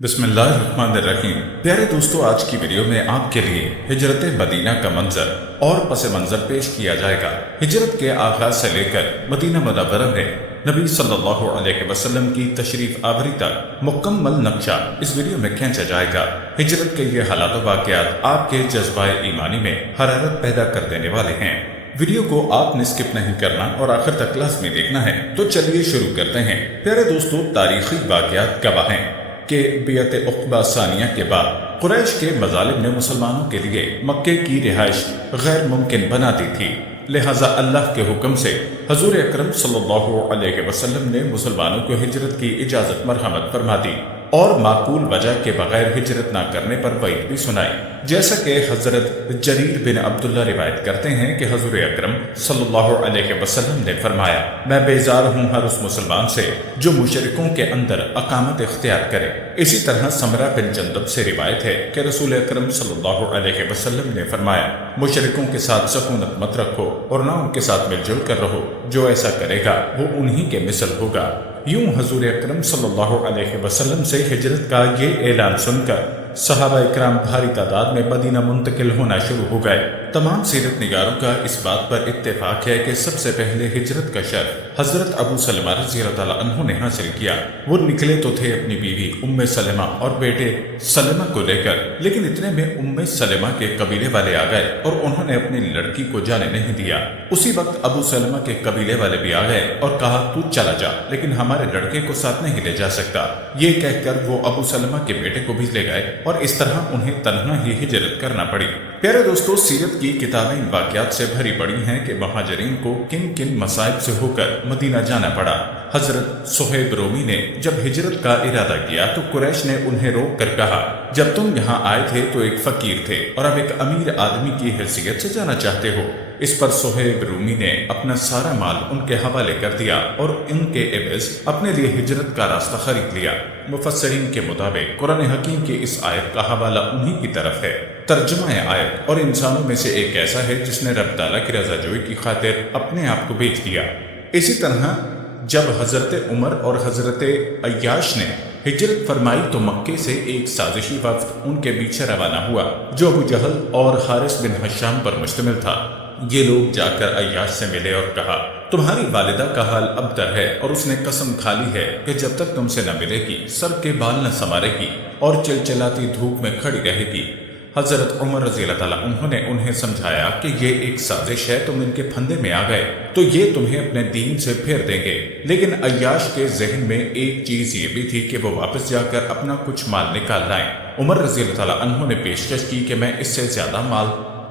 بسم اللہ الرحمن الرحیم۔ پیارے دوستو، آج کی ویڈیو میں آپ کے لیے ہجرت مدینہ کا منظر اور پس منظر پیش کیا جائے گا۔ ہجرت کے آغاز سے لے کر مدینہ منورہ میں نبی صلی اللہ علیہ وسلم کی تشریف آوری تک مکمل نقشہ اس ویڈیو میں کھینچا جائے گا۔ ہجرت کے یہ حالات و واقعات آپ کے جذبہ ایمانی میں حرارت پیدا کر دینے والے ہیں۔ ویڈیو کو آپ نے سکپ نہیں کرنا اور آخر تک لازمی دیکھنا ہے۔ تو چلیے شروع کرتے ہیں۔ پیارے دوستو، تاریخی واقعات گواہ ہیں کہ بیعت عقبہ ثانیہ کے بعد قریش کے مظالم نے مسلمانوں کے لیے مکے کی رہائش غیر ممکن بنا دی تھی، لہٰذا اللہ کے حکم سے حضور اکرم صلی اللہ علیہ وسلم نے مسلمانوں کو ہجرت کی اجازت مرحمت فرما دی اور معقول وجہ کے بغیر ہجرت نہ کرنے پر وعید بھی سنائی، جیسا کہ حضرت جریر بن عبداللہ روایت کرتے ہیں کہ حضور اکرم صلی اللہ علیہ وسلم نے فرمایا، میں بیزار ہوں ہر اس مسلمان سے جو مشرکوں کے اندر اقامت اختیار کرے۔ اسی طرح سمرہ بن جندب سے روایت ہے کہ رسول اکرم صلی اللہ علیہ وسلم نے فرمایا، مشرکوں کے ساتھ سکونت مت رکھو اور نہ ان کے ساتھ مل جل کر رہو، جو ایسا کرے گا وہ انہی کے مثل ہوگا۔ یوں حضور اکرم صلی اللہ علیہ وسلم سے ہجرت کا یہ اعلان سن کر صحابہ اکرام بھاری تعداد میں مدینہ منتقل ہونا شروع ہو گئے۔ تمام سیرت نگاروں کا اس بات پر اتفاق ہے کہ سب سے پہلے ہجرت کا شرف حضرت ابو سلمہ رضی اللہ تعالیٰ عنہ نے حاصل کیا۔ وہ نکلے تو تھے اپنی بیوی ام سلمہ اور بیٹے سلمہ کو لے کر، لیکن اتنے میں ام سلمہ کے قبیلے والے آ گئے اور انہوں نے اپنی لڑکی کو جانے نہیں دیا۔ اسی وقت ابو سلمہ کے قبیلے والے بھی آ گئے اور کہا، تو چلا جا، لیکن ہمارے لڑکے کو ساتھ نہیں لے جا سکتا۔ یہ کہہ کر وہ ابو سلمہ کے بیٹے کو بھی لے گئے اور اس طرح انہیں تنہا ہی ہجرت کرنا پڑی۔ پیارے دوستو، سیرت کی کتابیں ان واقعات سے بھری پڑی ہیں کہ مہاجرین کو کن کن مصائب سے ہو کر مدینہ جانا پڑا۔ حضرت صہیب رومی نے جب ہجرت کا ارادہ کیا تو قریش نے انہیں روک کر کہا، جب تم یہاں آئے تھے تو ایک فقیر تھے اور اب ایک امیر آدمی کی حیثیت سے جانا چاہتے ہو۔ اس پر صہیب رومی نے اپنا سارا مال ان کے حوالے کر دیا اور ان کے عوض اپنے لیے ہجرت کا راستہ خرید لیا۔ مفسرین کے مطابق قرآن حکیم کی اس آیت کا حوالہ انہی کی طرف ہے۔ ترجمہ آیت، اور انسانوں میں سے ایک ایسا ہے جس نے رب تعالیٰ کی رضا جوئی کی خاطر اپنے آپ کو بیچ دیا۔ اسی طرح جب حضرت عمر اور حضرت عیاش نے ہجرت فرمائی تو مکے سے ایک سازشی وفد ان کے پیچھے روانہ ہوا جو ابو جہل اور حارث بن حشام پر مشتمل تھا۔ یہ لوگ جا کر عیاش سے ملے اور کہا، تمہاری والدہ کا حال ابتر ہے اور اس نے قسم کھا لی ہے کہ جب تک تم سے نہ ملے گی سر کے بال نہ سنوارے گی اور چلچلاتی دھوپ میں کھڑی رہے گی۔ حضرت عمر رضی اللہ تعالیٰ عنہ نے انہیں سمجھایا کہ یہ ایک سازش ہے، تم ان کے پھندے میں آ گئے تو یہ تمہیں اپنے دین سے پھیر دیں گے۔ لیکن عیاش کے ذہن میں ایک چیز یہ بھی تھی کہ وہ واپس جا کر اپنا کچھ مال نکال لائیں۔ عمر رضی اللہ تعالیٰ عنہ نے پیشکش کی کہ میں اس سے زیادہ مال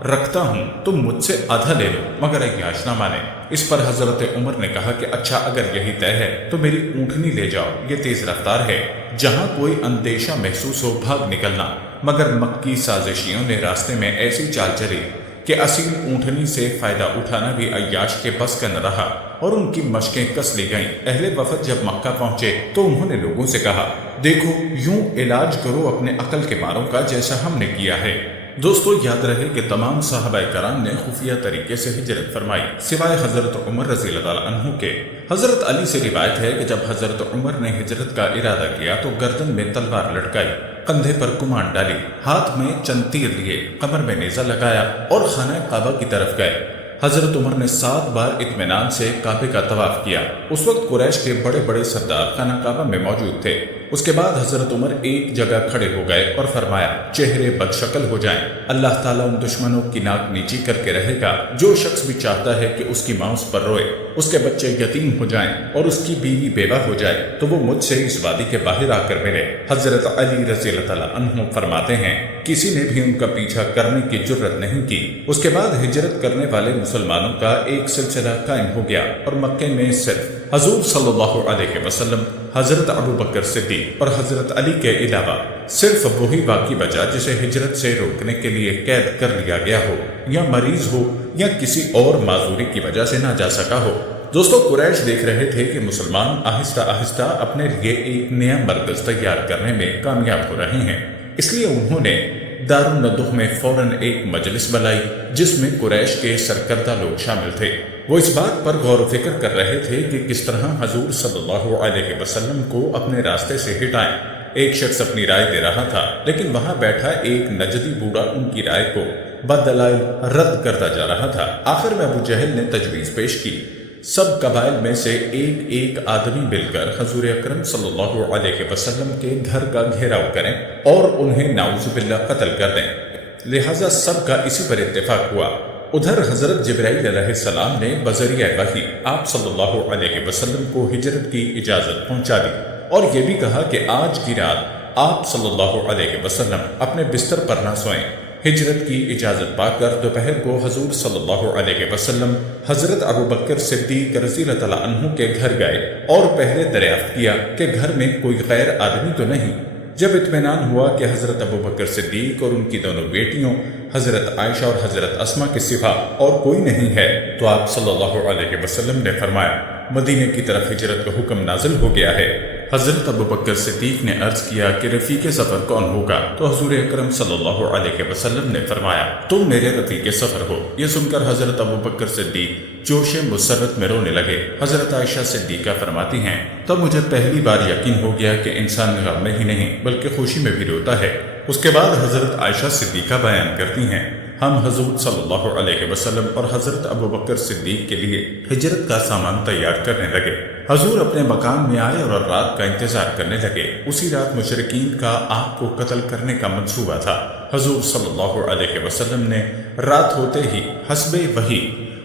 رکھتا ہوں، تم مجھ سے آدھا لے لو، مگر عیاش نہ مانے۔ اس پر حضرت عمر نے کہا کہ اچھا، اگر یہی طے ہے تو میری اونٹنی لے جاؤ، یہ تیز رفتار ہے، جہاں کوئی اندیشہ محسوس ہو بھاگ نکلنا۔ مگر مکی سازشیوں نے راستے میں ایسی چال چلی کہ اصیل اونٹنی سے فائدہ اٹھانا بھی عیاش کے بس کا نہ رہا اور ان کی مشقیں کس لی گئیں۔ اہل وفد جب مکہ پہنچے تو انہوں نے لوگوں سے کہا، دیکھو، یوں علاج کرو اپنے عقل کے ماروں کا جیسا ہم نے کیا ہے۔ دوستو، یاد رہے کہ تمام صحابہ کرام نے خفیہ طریقے سے ہجرت فرمائی سوائے حضرت عمر رضی اللہ تعالیٰ عنہ کے۔ حضرت علی سے روایت ہے کہ جب حضرت عمر نے ہجرت کا ارادہ کیا تو گردن میں تلوار لٹکائی، کندھے پر کمان ڈالی، ہاتھ میں چند تیر لیے، کمر میں نیزہ لگایا اور خانہ کعبہ کی طرف گئے۔ حضرت عمر نے 7 بار اطمینان سے کعبے کا طواف کیا۔ اس وقت قریش کے بڑے بڑے سردار خانہ کعبہ میں موجود تھے۔ اس کے بعد حضرت عمر ایک جگہ کھڑے ہو گئے اور فرمایا، چہرے بد شکل ہو جائیں، اللہ تعالیٰ ان دشمنوں کی ناک نیچی کر کے رہے گا۔ جو شخص بھی چاہتا ہے کہ اس کی ماں اس پر روئے، اس کے بچے یتیم ہو جائیں اور اس کی بیوی بیوہ ہو جائے تو وہ مجھ سے اس وادی کے باہر آ کر ملے۔ حضرت علی رضی اللہ تعالیٰ عنہ فرماتے ہیں، کسی نے بھی ان کا پیچھا کرنے کی جرت نہیں کی۔ اس کے بعد ہجرت کرنے والے مسلمانوں کا ایک سلسلہ قائم ہو گیا اور مکے میں صرف حضور صلی اللہ علیہ وسلم، حضرت ابو بکر صدیق اور حضرت علی کے علاوہ صرف وہی باقی بچا جسے ہجرت سے روکنے کے لیے قید کر لیا گیا ہو، یا مریض ہو، یا کسی اور معذوری کی وجہ سے نہ جا سکا ہو۔ دوستو، قریش دیکھ رہے تھے کہ مسلمان آہستہ آہستہ اپنے لیے ایک نیا مرکز تیار کرنے میں کامیاب ہو رہے ہیں، اس لیے انہوں نے دارالندخ میں فوراً ایک مجلس بلائی جس میں قریش کے سرکردہ لوگ شامل تھے۔ وہ اس بات پر غور و فکر کر رہے تھے کہ کس طرح حضور صلی اللہ علیہ وسلم کو اپنے راستے سے ہٹائیں ایک شخص اپنی رائے دے رہا تھا، لیکن وہاں بیٹھا ایک نجدی بوڑھا ان کی رائے کو بدلائل رد کرتا جا رہا تھا۔ آخر میں ابو جہل نے تجویز پیش کی، سب قبائل میں سے ایک ایک آدمی مل کر حضور اکرم صلی اللہ علیہ وسلم کے گھر کا گھیراؤ کریں اور انہیں نعوذ باللہ قتل کر دیں۔ لہٰذا سب کا اسی پر اتفاق ہوا۔ ادھر حضرت جبرائیل علیہ السلام نے بذریعہ وحی آپ صلی اللہ علیہ وسلم کو ہجرت کی اجازت پہنچا دی اور یہ بھی کہا کہ آج کی رات آپ صلی اللہ علیہ وسلم اپنے بستر پر نہ سوئیں۔ ہجرت کی اجازت پا کر دوپہر کو حضور صلی اللہ علیہ وسلم حضرت ابوبکر صدیق رضی اللہ تعالیٰ عنہ کے گھر گئے اور پہلے دریافت کیا کہ گھر میں کوئی غیر آدمی تو نہیں۔ جب اطمینان ہوا کہ حضرت ابوبکر صدیق اور ان کی دونوں بیٹیوں حضرت عائشہ اور حضرت اسما کے سوا اور کوئی نہیں ہے، تو آپ صلی اللہ علیہ وسلم نے فرمایا مدینے کی طرف ہجرت کا حکم نازل ہو گیا ہے۔ حضرت ابوبکر صدیق نے عرض کیا کہ رفیق سفر کون ہوگا؟ تو حضور اکرم صلی اللہ علیہ وسلم نے فرمایا تم میرے رفیق سفر ہو۔ یہ سن کر حضرت ابوبکر صدیق جوش مسرت میں رونے لگے۔ حضرت عائشہ صدیقہ فرماتی ہیں تب مجھے پہلی بار یقین ہو گیا کہ انسان غم میں ہی نہیں بلکہ خوشی میں بھی روتا ہے۔ اس کے بعد حضرت عائشہ صدیقہ بیان کرتی ہیں ہم حضور صلی اللہ علیہ وسلم اور حضرت ابوبکر صدیق کے لیے ہجرت کا سامان تیار کرنے لگے۔ حضور اپنے مکان میں آئے اور رات کا انتظار کرنے لگے۔ اسی رات مشرکین کا آپ کو قتل کرنے کا منصوبہ تھا۔ حضور صلی اللہ علیہ وسلم نے رات ہوتے ہی حسب وحی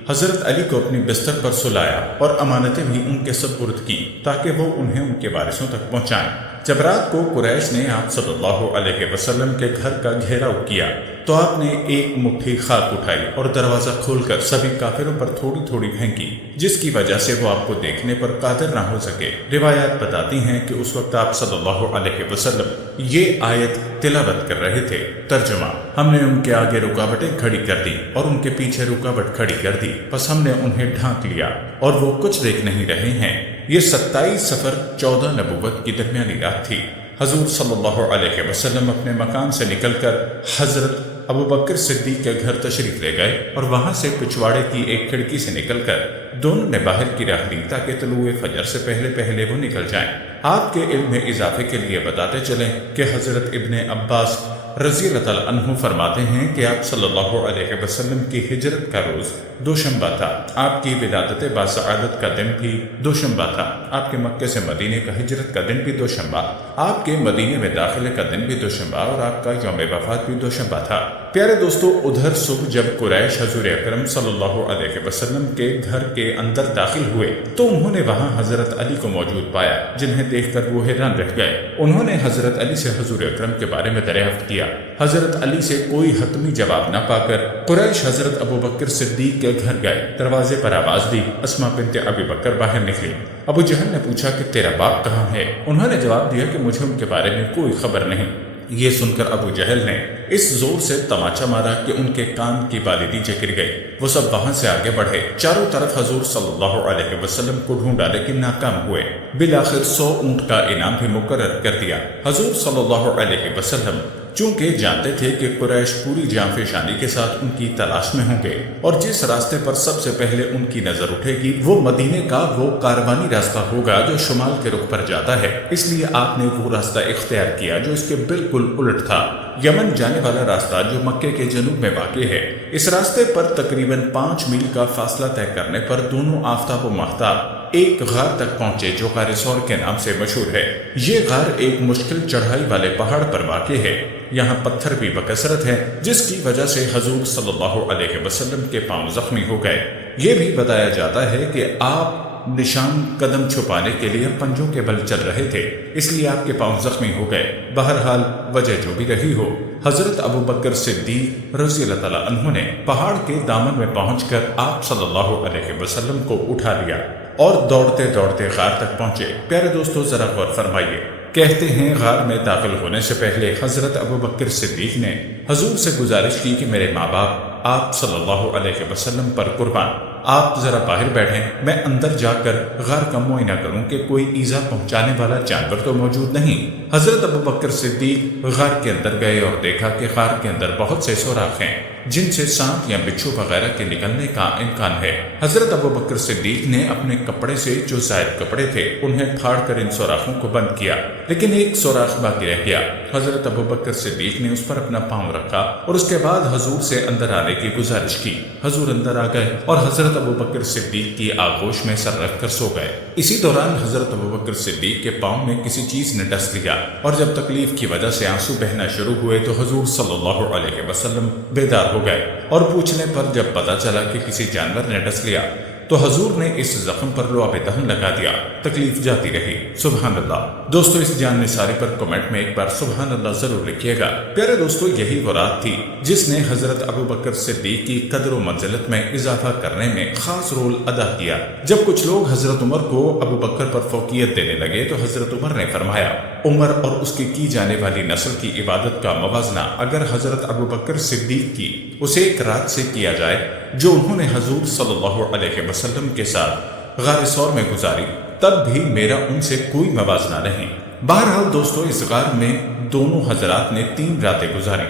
حضرت علی کو اپنی بستر پر سلایا اور امانتیں بھی ان کے سپرد کی تاکہ وہ انہیں ان کے وارثوں تک پہنچائیں۔ جب رات کو قریش نے آپ صلی اللہ علیہ وسلم کے گھر کا گھیراؤ کیا تو آپ نے ایک مٹھی خاک اٹھائی اور دروازہ کھول کر سبھی کافروں پر تھوڑی تھوڑی پھینکی، جس کی وجہ سے وہ آپ کو دیکھنے پر قادر نہ ہو سکے۔ روایات بتاتی ہیں کہ اس وقت آپ صلی اللہ علیہ وسلم یہ آیت تلاوت کر رہے تھے۔ ترجمہ: ہم نے ان کے آگے رکاوٹیں کھڑی کر دی اور ان کے پیچھے رکاوٹ کھڑی کر دی، بس ہم نے انہیں ڈھانک لیا اور وہ کچھ دیکھ نہیں رہے ہیں۔ یہ 27 صفر 14 نبوت کی درمیانی رات تھی۔ حضور صلی اللہ علیہ وسلم اپنے مکان سے نکل کر حضرت ابوبکر صدیق کے گھر تشریف لے گئے اور وہاں سے پچھواڑے کی ایک کھڑکی سے نکل کر دونوں نے باہر کی راہ لی تاکہ طلوع فجر سے پہلے پہلے وہ نکل جائیں۔ آپ کے علم میں اضافے کے لیے بتاتے چلیں کہ حضرت ابن عباس رضی اللہ تعالیٰ عنہ فرماتے ہیں کہ آپ صلی اللہ علیہ وسلم کی ہجرت کا روز دوشنبہ تھا۔ آپ کی ولادت باسعادت کا دن بھی دوشنبہ تھا۔ آپ کے مکے سے مدینے کا ہجرت کا دن بھی دوشنبہ، آپ کے مدینے میں داخلے کا دن بھی دوشنبہ اور آپ کا یوم وفات بھی دوشنبہ تھا۔ پیارے دوستو، ادھر صبح جب قریش حضور اکرم صلی اللہ علیہ وسلم کے گھر کے اندر داخل ہوئے تو انہوں نے وہاں حضرت علی کو موجود پایا، جنہیں دیکھ کر وہ حیران رہ گئے۔ انہوں نے حضرت علی سے حضور اکرم کے بارے میں دریافت کیا۔ حضرت علی سے کوئی حتمی جواب نہ پا کر قریش حضرت ابوبکر صدیق کے گھر گئے۔ دروازے پر آواز دی، اسما بنت ابی بکر باہر نکلی۔ ابو جہل نے پوچھا کہ تیرا باپ کہاں ہے؟ انہوں نے جواب دیا کہ مجھے ان کے بارے میں کوئی خبر نہیں۔ یہ سن کر ابو جہل نے اس زور سے تماچا مارا کہ ان کے کان کی بالی نیچے گر گئی۔ وہ سب وہاں سے آگے بڑھے، چاروں طرف حضور صلی اللہ علیہ وسلم کو ڈھونڈا لیکن ناکام ہوئے۔ بالآخر 100 اونٹ کا انعام بھی مقرر کر دیا۔ حضور صلی اللہ علیہ وسلم چونکہ جانتے تھے کہ قریش پوری جاں فشانی کے ساتھ ان کی تلاش میں ہوں گے اور جس راستے پر سب سے پہلے ان کی نظر اٹھے گی وہ مدینے کا وہ کاروانی راستہ ہوگا جو شمال کے رخ پر جاتا ہے، اس لیے آپ نے وہ راستہ اختیار کیا جو اس کے بالکل الٹ تھا، یمن جانے والا راستہ جو مکے کے جنوب میں واقع ہے۔ اس راستے پر تقریباً 5 میل کا فاصلہ طے کرنے پر دونوں آفتاب و ماہتاب ایک غار تک پہنچے جو غار ثور کے نام سے مشہور ہے۔ یہ غار ایک مشکل چڑھائی والے پہاڑ پر واقع ہے۔ یہاں پتھر بھی بکثرت ہے جس کی وجہ سے حضور صلی اللہ علیہ وسلم کے پاؤں زخمی ہو گئے۔ یہ بھی بتایا جاتا ہے کہ آپ نشان قدم چھپانے کے لیے پنجوں کے بل چل رہے تھے، اس لیے آپ کے پاؤں زخمی ہو گئے۔ بہرحال وجہ جو بھی رہی ہو، حضرت ابوبکر صدیق رضی اللہ تعالیٰ عنہ نے پہاڑ کے دامن میں پہنچ کر آپ صلی اللہ علیہ وسلم کو اٹھا لیا اور دوڑتے دوڑتے غار تک پہنچے۔ پیارے دوستو، ذرا غور فرمائیے۔ کہتے ہیں غار میں داخل ہونے سے پہلے حضرت ابوبکر صدیق نے حضور سے گزارش کی کہ میرے ماں باپ آپ صلی اللہ علیہ وسلم پر قربان، آپ ذرا باہر بیٹھیں، میں اندر جا کر غار کا معائنہ کروں کہ کوئی ایذا پہنچانے والا جانور تو موجود نہیں۔ حضرت ابوبکر صدیق غار کے اندر گئے اور دیکھا کہ غار کے اندر بہت سے سوراخ ہیں جن سے سانپ یا بچھو وغیرہ کے نکلنے کا امکان ہے۔ حضرت ابوبکر صدیق نے اپنے کپڑے سے جو زائد کپڑے تھے انہیں پھاڑ کر ان سوراخوں کو بند کیا، لیکن ایک سوراخ باقی رہ گیا۔ حضرت ابوبکر صدیق نے اس پر اپنا پاؤں رکھا اور اس کے بعد حضور سے اندر آنے کی گزارش کی۔ حضور اندر آ گئے اور حضرت ابوبکر صدیق کی آغوش میں سر رکھ کر سو گئے۔ اسی دوران حضرت ابوبکر صدیق کے پاؤں میں کسی چیز نے ڈس لیا، اور جب تکلیف کی وجہ سے آنسو بہنا شروع ہوئے تو حضور صلی اللہ علیہ وسلم بیدار ہو گئے، اور پوچھنے پر جب پتا چلا کہ کسی جانور نے ڈس لیا تو حضور نے اس زخم پر لعاب دہن لگا دیا۔ تکلیف جاتی رہی۔ سبحان اللہ۔ دوستو اس جان نثاری پر کمنٹ میں ایک بار سبحان اللہ ضرور لکھیے گا۔ پیارے دوستو یہی وہ رات تھی جس نے حضرت ابوبکر صدیق کی قدر و منزلت میں اضافہ کرنے میں خاص رول ادا کیا۔ جب کچھ لوگ حضرت عمر کو ابوبکر پر فوقیت دینے لگے تو حضرت عمر نے فرمایا، عمر اور اس کی جانے والی نسل کی عبادت کا موازنہ اگر حضرت ابوبکر صدیق کی اس ایک رات سے کیا جائے جو انہوں نے حضور صلی اللہ علیہ وسلم کے ساتھ غار ثور میں گزاری، تب بھی میرا ان سے کوئی موازنہ نہیں۔ بہرحال دوستو اس غار میں دونوں حضرات نے 3 راتیں گزاری۔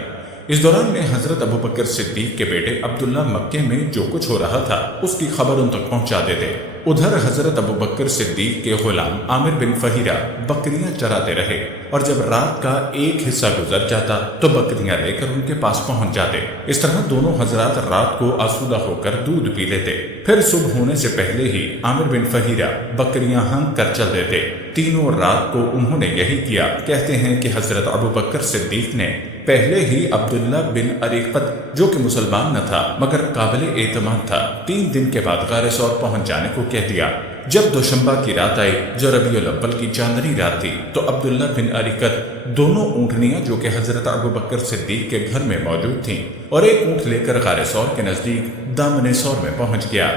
اس دوران میں حضرت ابوبکر صدیق کے بیٹے عبداللہ مکے میں جو کچھ ہو رہا تھا اس کی خبر ان تک پہنچا دیتے۔ ادھر حضرت ابوبکر صدیق کے غلام عامر بن فہیرہ بکریاں چراتے رہے، اور جب رات کا ایک حصہ گزر جاتا تو بکریاں لے کر ان کے پاس پہنچ جاتے۔ اس طرح دونوں حضرات رات کو آسودہ ہو کر دودھ پی لیتے، پھر صبح ہونے سے پہلے ہی عامر بن فہیرہ بکریاں ہانک کر چل دیتے۔ تینوں رات کو انہوں نے یہی کیا۔ کہتے ہیں کہ حضرت ابوبکر صدیق نے پہلے ہی عبداللہ بن اریقت جو کہ مسلمان نہ تھا مگر قابل اعتماد تھا 3 دن کے بعد غار ثور پہنچ جانے کو کہہ دیا۔ جب دوشنبہ کی رات آئی جو ربیع الاول کی چاندنی رات تھی تو عبداللہ بن اریقت دونوں اونٹنیاں جو کہ حضرت ابوبکر صدیق کے گھر میں موجود تھیں اور ایک اونٹ لے کر غار ثور کے نزدیک دامن ثور میں پہنچ گیا۔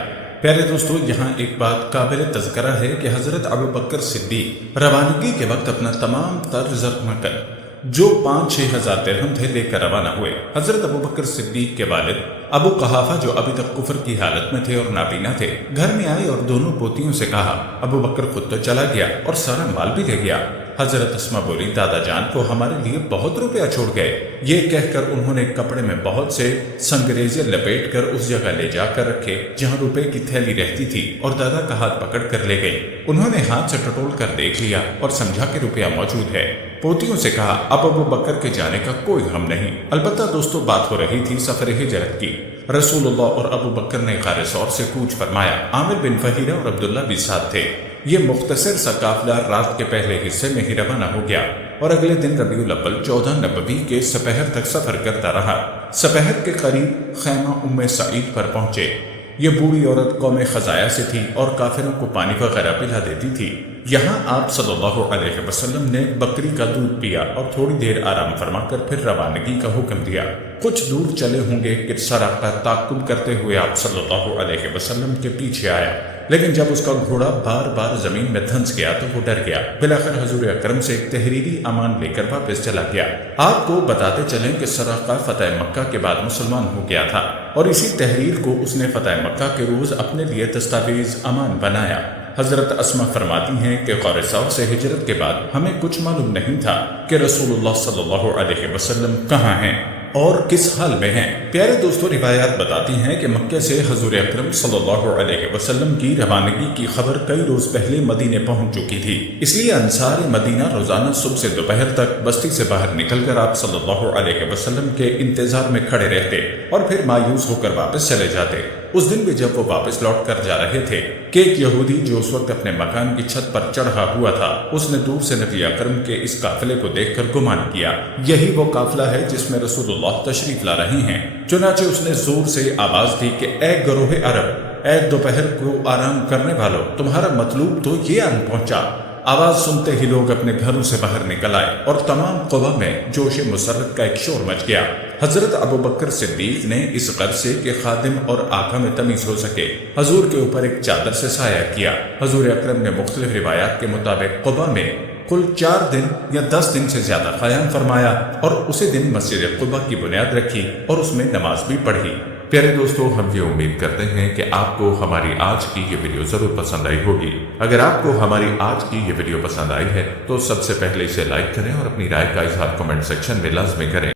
پیارے دوستو یہاں ایک بات قابل تذکرہ ہے کہ حضرت ابوبکر صدیق روانگی کے وقت اپنا تمام تر زر نقد جو 5-6 ہزار درہم تھے لے کر روانہ ہوئے۔ حضرت ابوبکر صدیق کے والد ابو قحافہ جو ابھی تک کفر کی حالت میں تھے اور نابینا تھے گھر میں آئے اور دونوں پوتیوں سے کہا، ابوبکر خود تو چلا گیا اور سارا مال بھی لے گیا۔ حضرت اسما بولی، دادا جان کو ہمارے لیے بہت روپیہ چھوڑ گئے۔ یہ کہہ کر انہوں نے کپڑے میں بہت سے سنگریزے لپیٹ کر اس جگہ لے جا کر رکھے جہاں روپے کی تھیلی رہتی تھی اور دادا کا ہاتھ پکڑ کر لے گئی۔ انہوں نے ہاتھ سے ٹٹول کر دیکھ لیا اور سمجھا کہ روپیہ موجود ہے۔ پوتیوں سے کہا، اب ابوبکر کے جانے کا کوئی غم نہیں۔ البتہ دوستو بات ہو رہی تھی سفر ہجرت کی۔ رسول اللہ اور ابوبکر نے غار ثور سے کوچ فرمایا۔ عامر بن فہیرہ اور عبداللہ بھی ساتھ تھے۔ یہ مختصر سا قافلہ رات کے پہلے حصے میں ہی روانہ ہو گیا اور اگلے دن ربیع الاول 14 نبوی کے سپہر تک سفر کرتا رہا۔ سپہر کے قریب خیمہ ام سعید پر پہنچے۔ یہ بوڑھی عورت قوم خزایا سے تھی اور کافروں کو پانی وغیرہ پلا دیتی تھی۔ یہاں آپ صلی اللہ علیہ وسلم نے بکری کا دودھ پیا اور تھوڑی دیر آرام فرما کر پھر روانگی کا حکم دیا۔ کچھ دور چلے ہوں گے کہ سراقہ تعقب کرتے ہوئے آپ صلی اللہ علیہ وسلم کے پیچھے آیا، لیکن جب اس کا گھوڑا بار بار زمین میں دھنس گیا تو وہ ڈر گیا۔ بالآخر حضور اکرم سے ایک تحریری امان لے کر واپس چلا گیا۔ آپ کو بتاتے چلیں کہ سراقہ فتح مکہ کے بعد مسلمان ہو گیا تھا اور اسی تحریر کو اس نے فتح مکہ کے روز اپنے لیے دستاویز امان بنایا۔ حضرت اسما فرماتی ہیں کہ غار ثور سے ہجرت کے بعد ہمیں کچھ معلوم نہیں تھا کہ رسول اللہ صلی اللہ علیہ وسلم کہاں ہیں اور کس حال میں ہیں۔ پیارے دوستو روایات بتاتی ہیں کہ مکہ سے حضور اکرم صلی اللہ علیہ وسلم کی روانگی کی خبر کئی روز پہلے مدینے پہنچ چکی تھی، اس لیے انصار مدینہ روزانہ صبح سے دوپہر تک بستی سے باہر نکل کر آپ صلی اللہ علیہ وسلم کے انتظار میں کھڑے رہتے اور پھر مایوس ہو کر واپس چلے جاتے۔ اس دن بھی جب وہ واپس لوٹ کر جا رہے تھے کہ ایک یہودی جو اس وقت اپنے مکان کی چھت پر چڑھا ہوا تھا اس نے دور سے نبی اکرم کے اس قافلے کو دیکھ کر گمان کیا یہی وہ قافلہ ہے جس میں رسول اللہ تشریف لا رہے ہیں۔ چنانچہ اس نے زور سے آواز دی کہ اے گروہ عرب، اے دوپہر کو آرام کرنے والوں، تمہارا مطلوب تو یہ آن پہنچا۔ آواز سنتے ہی لوگ اپنے گھروں سے باہر نکل آئے اور تمام قوہ میں جوش مسرت کا ایک شور مچ گیا۔ حضرت ابوبکر صدیق نے اس غرض سے کہ خادم اور آقا میں تمیز ہو سکے حضور کے اوپر ایک چادر سے سایہ کیا۔ حضور اکرم نے مختلف روایات کے مطابق قباء میں کل 4 دن یا 10 دن سے زیادہ قیام فرمایا اور اسی دن مسجد قباء کی بنیاد رکھی اور اس میں نماز بھی پڑھی۔ پیارے دوستو، ہم یہ امید کرتے ہیں کہ آپ کو ہماری آج کی یہ ویڈیو ضرور پسند آئی ہوگی۔ اگر آپ کو ہماری آج کی یہ ویڈیو پسند آئی ہے تو سب سے پہلے اسے لائک کریں اور اپنی رائے کا اظہار کمنٹ سیکشن میں لازمی کریں۔